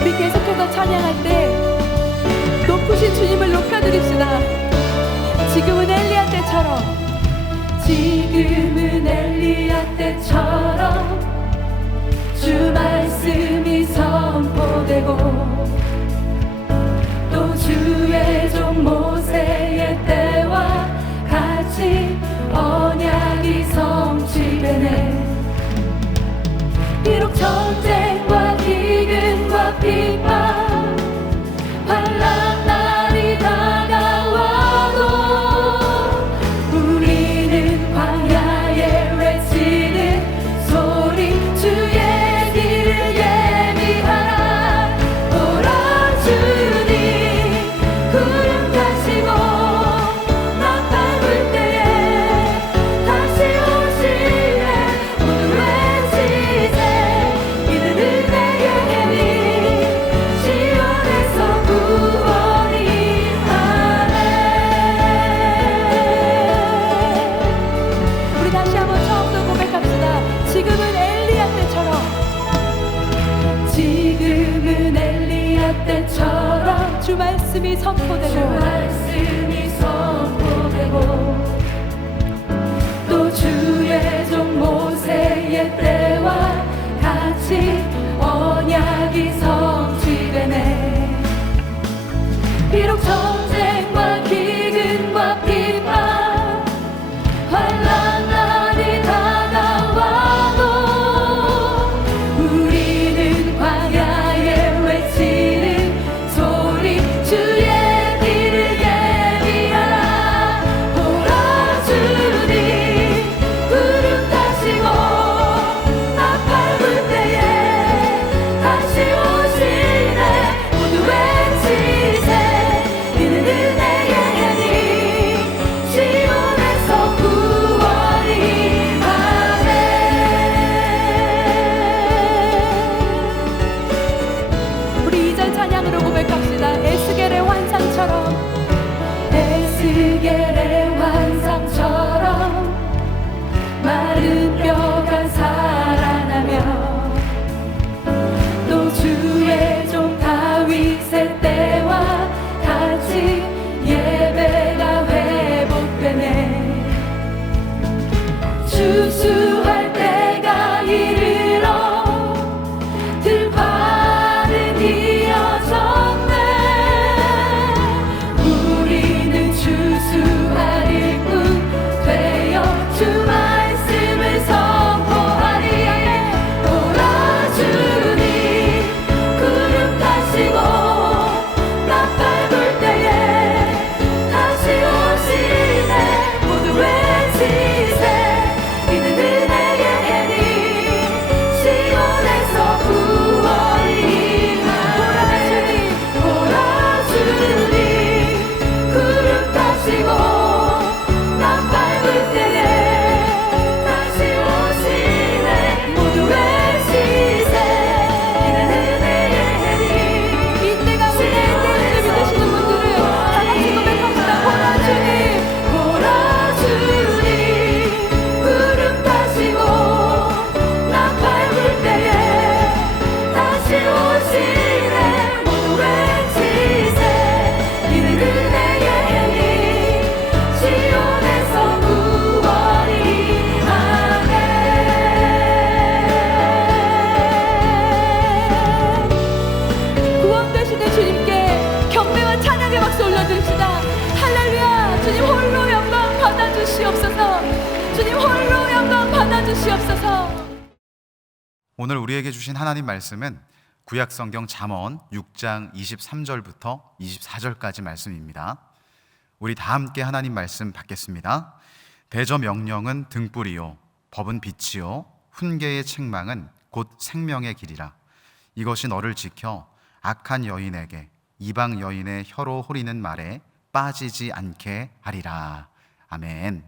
우리 계속해서 찬양할 때 높으신 주님을 높여드립시다. 지금은 엘리야 때처럼, 지금은 엘리야 때처럼 주 말씀이 선포되고 또 주의 종 모세의 때와 같이 언약이 성취되네. 비록 전쟁과 기근과 비판 환난 날이 다가와도 우리는 광야에 외치는 소리 주의 길을 예비하라. 오라 주님 구름 타시고 나팔 불 때에 다시 오시네. 모두 외치세 이는 은혜의 해니 시온에서 구원이 하네. 우리 다시 한번 처음부터 고백합시다. 지금은 엘리야 때처럼, 지금은 엘리야 때처럼 주 말씀이 선포되고 또 주의 종 모세의 때와 같이 언약이 성취되네. 비록 전쟁과 기근과 비판 환난 날이 다가와도 우리는 광야에 외치는 소리 주의 길을 예비하라. 오라 주님 구름 타시고 나팔 불 때에 다시 오시네. 모두 외치세 이는 은혜의 해니 시온에서 구원이 하네. 우리 이전 찬양으로 고백합시다. 에스겔의 환상처럼, 에스겔의 환상처럼 마른 뼈가 살아나며 또 주의 종 다윗의 때와 같이 예배가 회복되네. 추수할 때가 이르러 들판은 이어졌네. 우리는 추수할 일꾼 되어 주 말씀을 선포하리. 오라 주님 구름 타시고 나팔 불 때에 다시 오시네. 모두 외치세 이는 은혜의 해니 시온에서 구원이 하네. 오라 주님 구름 타시고 나팔 불 때에 다시 오시네. 모두 외치세 이는 은혜의 해니. 이때가 우리의 때인 줄 믿으시는 분들은 다 같이 고백합시다. 오라 주님 오라 주님 구름 타시고 나팔 불 때에 다시 오시네. 모두 외치세 이는 은혜의 해니 시온에서 구원이 하네. 구원 되시는 주님께 경배와 찬양의 박수 올려드립시다. 할렐루야. 주님 홀로 영광 받아주시옵소서. 주님 홀로 영광 받아주시옵소서. 오늘 우리에게 주신 하나님 말씀은 구약성경 잠언 6장 23절부터 24절까지 말씀입니다. 우리 다 함께 하나님 말씀 받겠습니다. 대저 명령은 등불이요 법은 빛이요 훈계의 책망은 곧 생명의 길이라. 이것이 너를 지켜 악한 여인에게 이방 여인의 혀로 호리는 말에 빠지지 않게 하리라. 아멘.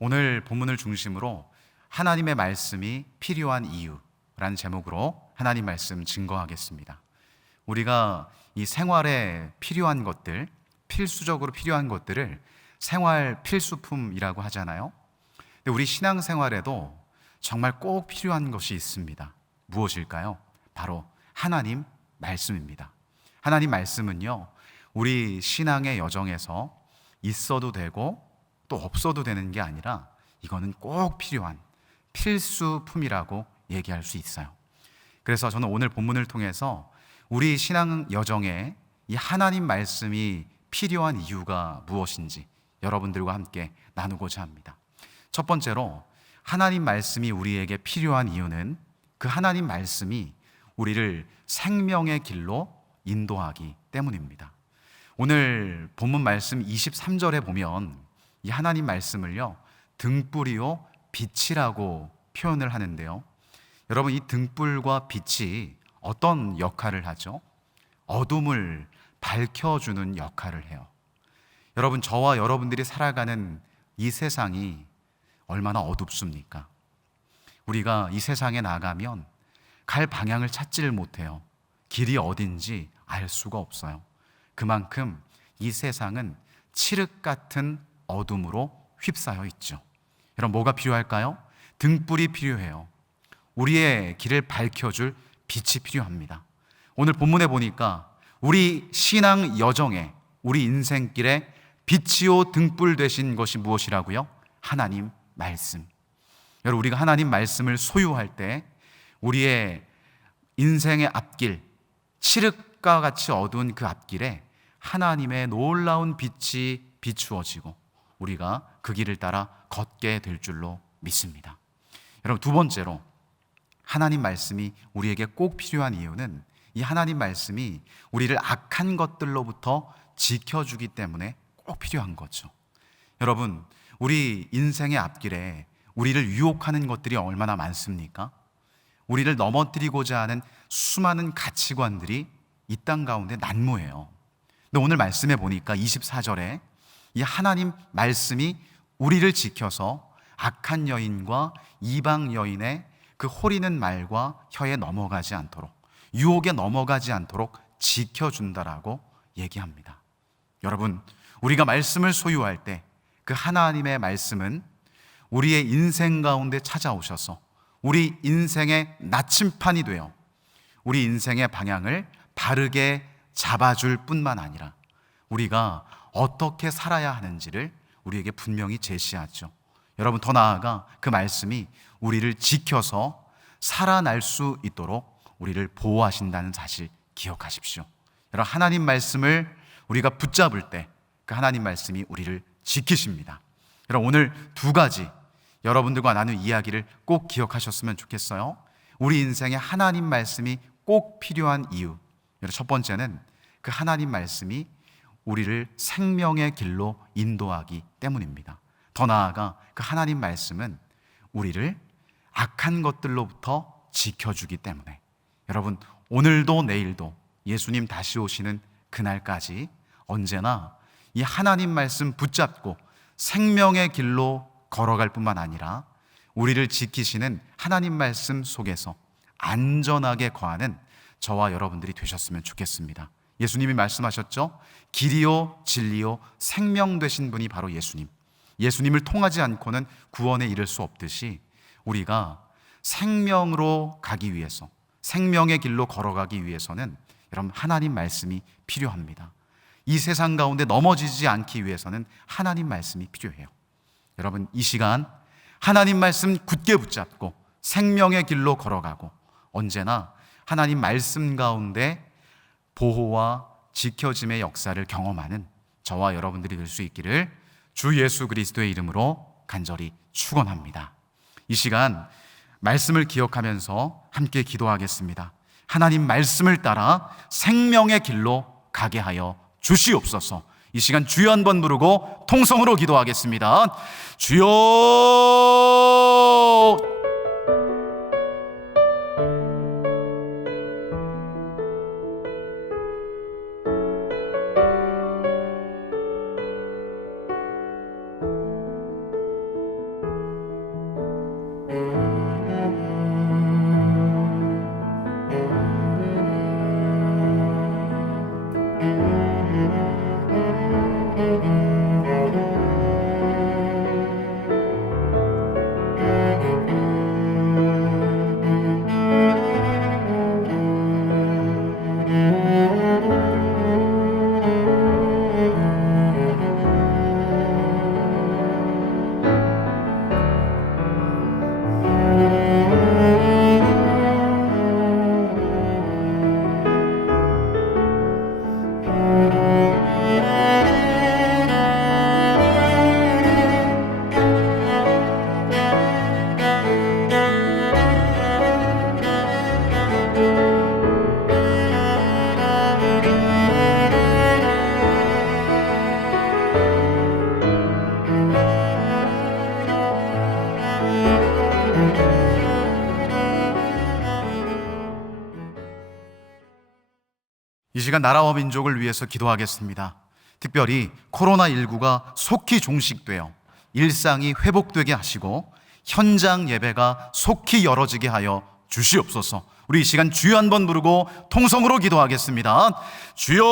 오늘 본문을 중심으로 하나님의 말씀이 필요한 이유라는 제목으로 하나님 말씀 증거하겠습니다. 우리가 이 생활에 필요한 것들, 필수적으로 필요한 것들을 생활 필수품이라고 하잖아요. 근데 우리 신앙생활에도 정말 꼭 필요한 것이 있습니다. 무엇일까요? 바로 하나님 말씀입니다. 하나님 말씀은요, 우리 신앙의 여정에서 있어도 되고 또 없어도 되는 게 아니라 이거는 꼭 필요한 필수품이라고 얘기할 수 있어요. 그래서 저는 오늘 본문을 통해서 우리 신앙 여정에 이 하나님 말씀이 필요한 이유가 무엇인지 여러분들과 함께 나누고자 합니다. 첫 번째로 하나님 말씀이 우리에게 필요한 이유는 그 하나님 말씀이 우리를 생명의 길로 인도하기 때문입니다. 오늘 본문 말씀 23절에 보면 이 하나님 말씀을요, 등불이요 빛이라고 표현을 하는데요, 여러분, 이 등불과 빛이 어떤 역할을 하죠? 어둠을 밝혀주는 역할을 해요. 여러분, 저와 여러분들이 살아가는 이 세상이 얼마나 어둡습니까? 우리가 이 세상에 나가면 갈 방향을 찾지를 못해요. 길이 어딘지 알 수가 없어요. 그만큼 이 세상은 칠흑 같은 어둠으로 휩싸여 있죠. 여러분, 뭐가 필요할까요? 등불이 필요해요. 우리의 길을 밝혀줄 빛이 필요합니다. 오늘 본문에 보니까 우리 신앙 여정에, 우리 인생길에 빛이요 등불 되신 것이 무엇이라고요? 하나님 말씀. 여러분, 우리가 하나님 말씀을 소유할 때 우리의 인생의 앞길, 칠흑과 같이 어두운 그 앞길에 하나님의 놀라운 빛이 비추어지고 우리가 그 길을 따라 걷게 될 줄로 믿습니다. 여러분, 두 번째로 하나님 말씀이 우리에게 꼭 필요한 이유는 이 하나님 말씀이 우리를 악한 것들로부터 지켜주기 때문에 꼭 필요한 거죠. 여러분, 우리 인생의 앞길에 우리를 유혹하는 것들이 얼마나 많습니까? 우리를 넘어뜨리고자 하는 수많은 가치관들이 이 땅 가운데 난무해요. 근데 오늘 말씀해 보니까 24절에 이 하나님 말씀이 우리를 지켜서 악한 여인과 이방 여인의 그 호리는 말과 혀에 넘어가지 않도록, 유혹에 넘어가지 않도록 지켜준다라고 얘기합니다. 여러분, 우리가 말씀을 소유할 때 그 하나님의 말씀은 우리의 인생 가운데 찾아오셔서 우리 인생의 나침판이 되어 우리 인생의 방향을 바르게 잡아줄 뿐만 아니라 우리가 어떻게 살아야 하는지를 우리에게 분명히 제시하죠. 여러분, 더 나아가 그 말씀이 우리를 지켜서 살아날 수 있도록 우리를 보호하신다는 사실 기억하십시오. 여러분, 하나님 말씀을 우리가 붙잡을 때 그 하나님 말씀이 우리를 지키십니다. 여러분, 오늘 두 가지 여러분들과 나눈 이야기를 꼭 기억하셨으면 좋겠어요. 우리 인생에 하나님 말씀이 꼭 필요한 이유, 첫 번째는 그 하나님 말씀이 우리를 생명의 길로 인도하기 때문입니다. 더 나아가 그 하나님 말씀은 우리를 악한 것들로부터 지켜주기 때문에, 여러분, 오늘도 내일도 예수님 다시 오시는 그날까지 언제나 이 하나님 말씀 붙잡고 생명의 길로 걸어갈 뿐만 아니라 우리를 지키시는 하나님 말씀 속에서 안전하게 거하는 저와 여러분들이 되셨으면 좋겠습니다. 예수님이 말씀하셨죠? 길이요 진리요 생명 되신 분이 바로 예수님. 예수님을 통하지 않고는 구원에 이를 수 없듯이 우리가 생명으로 가기 위해서, 생명의 길로 걸어가기 위해서는 여러분, 하나님 말씀이 필요합니다. 이 세상 가운데 넘어지지 않기 위해서는 하나님 말씀이 필요해요. 여러분, 이 시간 하나님 말씀 굳게 붙잡고 생명의 길로 걸어가고 언제나 하나님 말씀 가운데 보호와 지켜짐의 역사를 경험하는 저와 여러분들이 될 수 있기를 주 예수 그리스도의 이름으로 간절히 축원합니다. 이 시간 말씀을 기억하면서 함께 기도하겠습니다. 하나님 말씀을 따라 생명의 길로 가게 하여 주시옵소서. 이 시간 주여 한번 부르고 통성으로 기도하겠습니다. 주여! 시간 나라와 민족을 위해서 기도하겠습니다. 특별히 코로나19가 속히 종식되어 일상이 회복되게 하시고 현장 예배가 속히 열어지게 하여 주시옵소서. 우리 이 시간 주여 한번 부르고 통성으로 기도하겠습니다. 주여!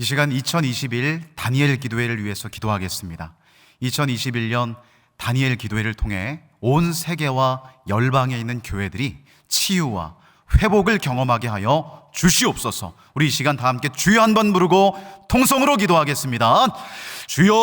이 시간 2021 다니엘 기도회를 위해서 기도하겠습니다. 2021년 다니엘 기도회를 통해 온 세계와 열방에 있는 교회들이 치유와 회복을 경험하게 하여 주시옵소서. 우리 이 시간 다 함께 주여 한번 부르고 통성으로 기도하겠습니다. 주여!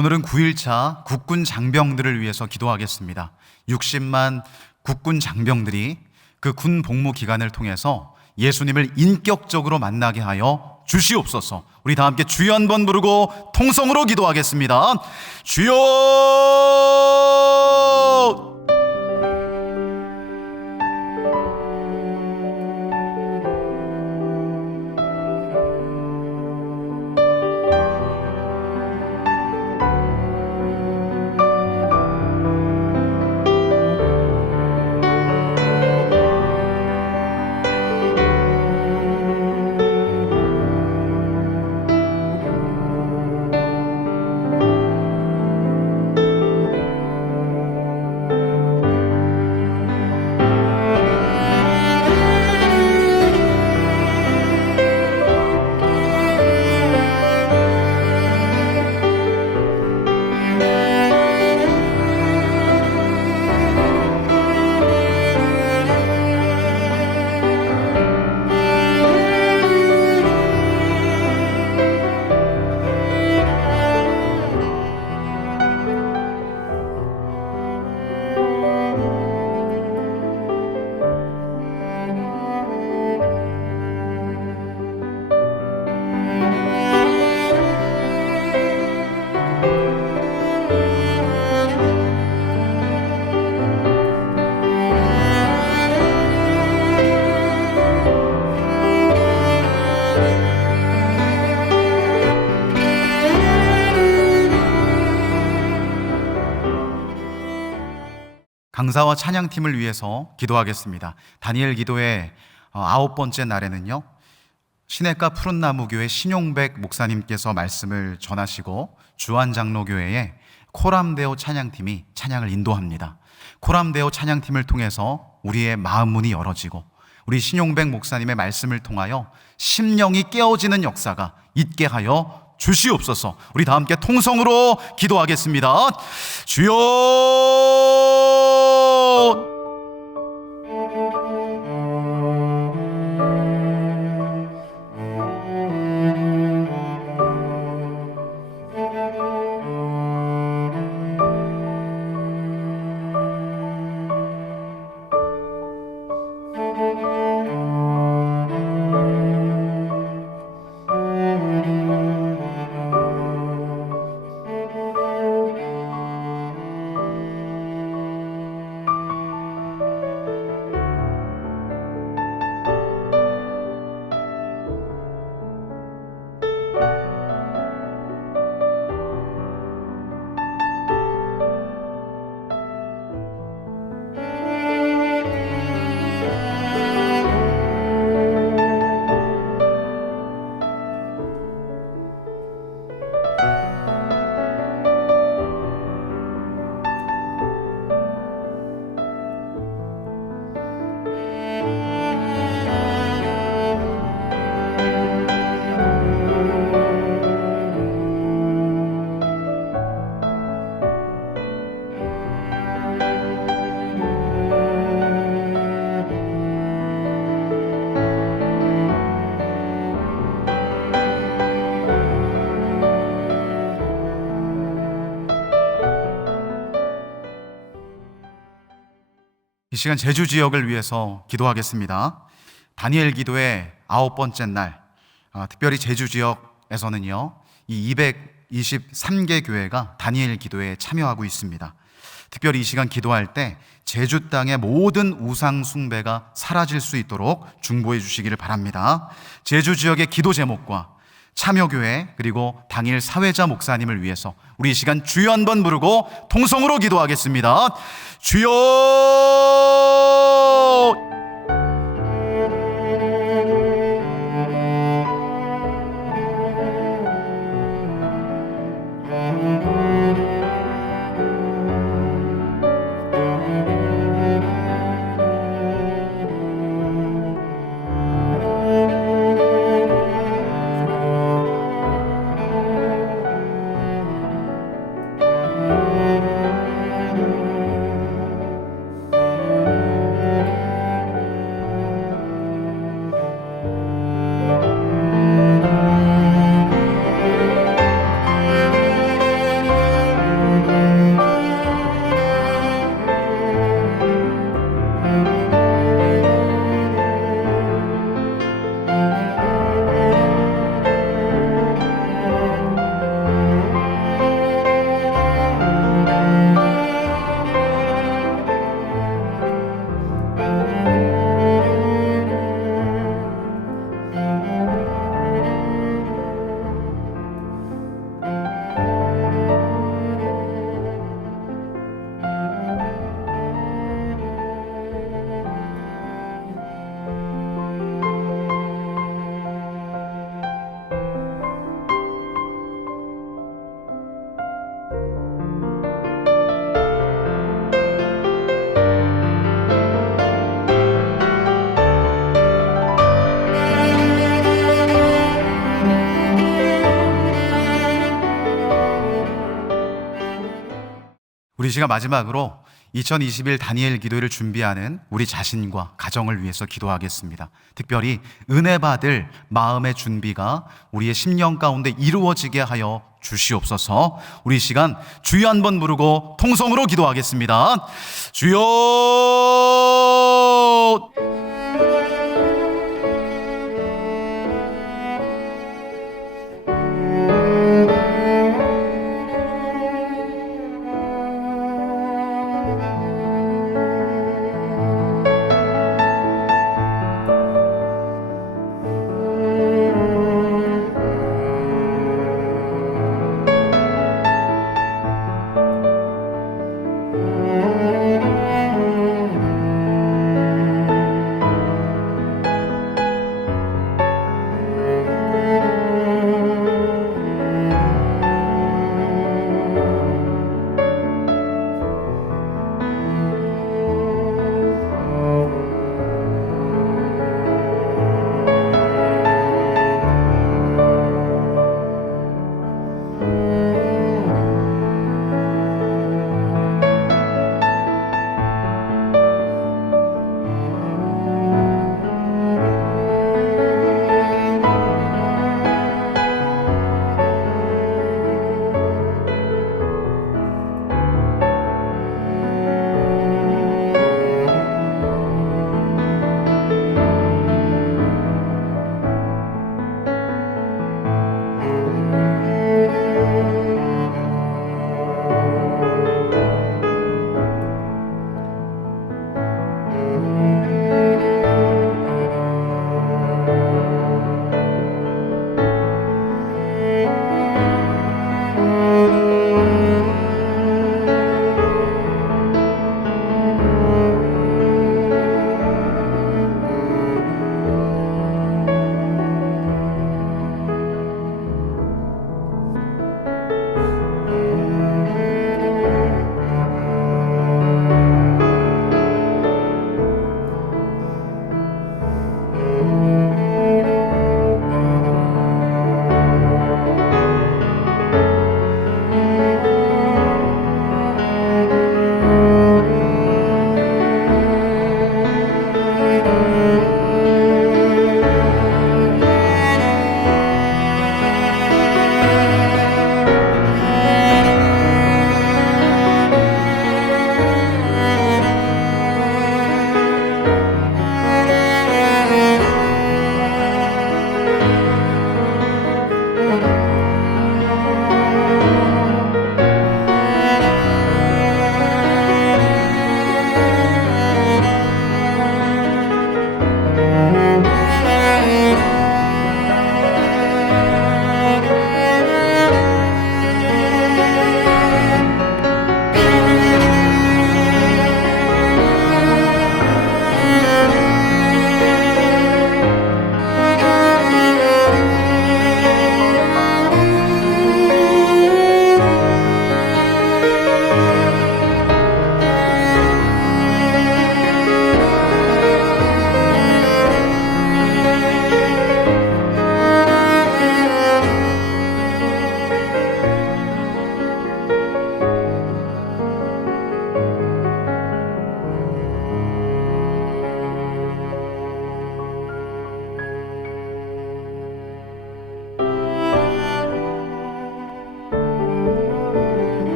오늘은 9일차 국군 장병들을 위해서 기도하겠습니다. 60만 국군 장병들이 그 군 복무 기간을 통해서 예수님을 인격적으로 만나게 하여 주시옵소서. 우리 다 함께 주여 한번 부르고 통성으로 기도하겠습니다. 주여! 강사와 찬양팀을 위해서 기도하겠습니다. 다니엘 기도의 9번째 날에는요, 시냇가 푸른나무교회 신용백 목사님께서 말씀을 전하시고 주안장로교회의 코람데오 찬양팀이 찬양을 인도합니다. 코람데오 찬양팀을 통해서 우리의 마음 문이 열어지고 우리 신용백 목사님의 말씀을 통하여 심령이 깨어지는 역사가 있게 하여 주시옵소서. 우리 다 함께 통성으로 기도하겠습니다. 주여! 이 시간 제주 지역을 위해서 기도하겠습니다. 다니엘 기도의 9번째 날, 특별히 제주 지역에서는요, 이 223개 교회가 다니엘 기도에 참여하고 있습니다. 특별히 이 시간 기도할 때 제주 땅의 모든 우상 숭배가 사라질 수 있도록 중보해 주시기를 바랍니다. 제주 지역의 기도 제목과 참여교회 그리고 당일 사회자 목사님을 위해서 우리 이 시간 주여 한번 부르고 통성으로 기도하겠습니다. 주여! 우리 시간 마지막으로 2021 다니엘 기도를 준비하는 우리 자신과 가정을 위해서 기도하겠습니다. 특별히 은혜 받을 마음의 준비가 우리의 심령 가운데 이루어지게 하여 주시옵소서. 우리 시간 주여 한번 부르고 통성으로 기도하겠습니다. 주여!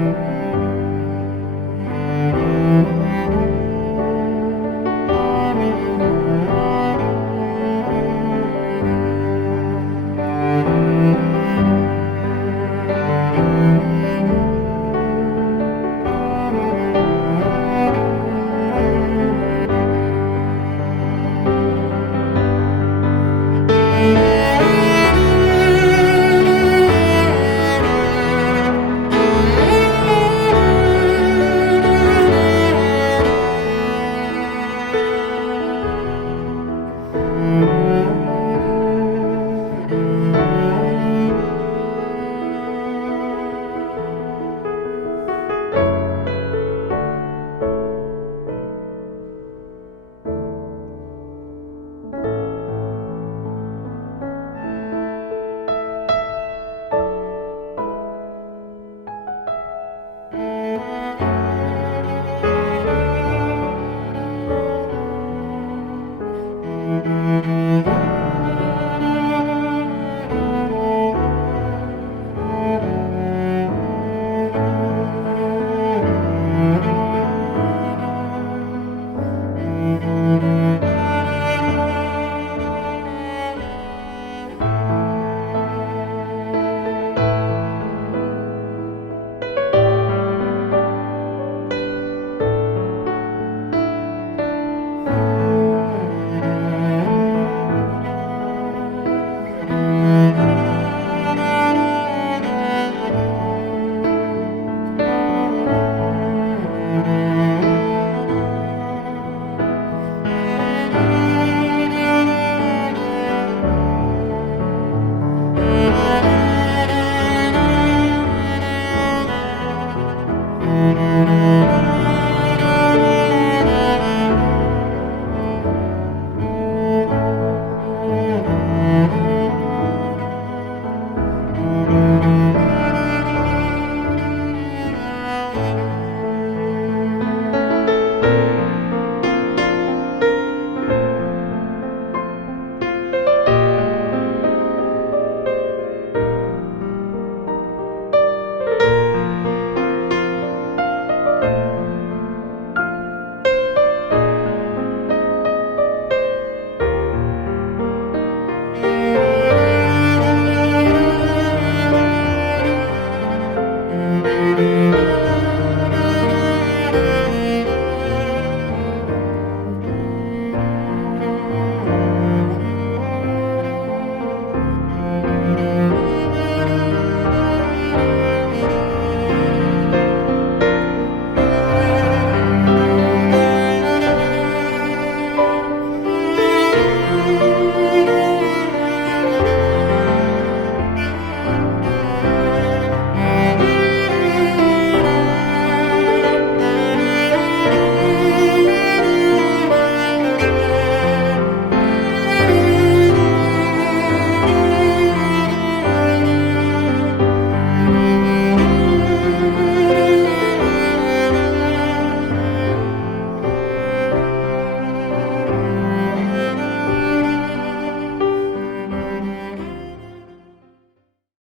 주시옵소서.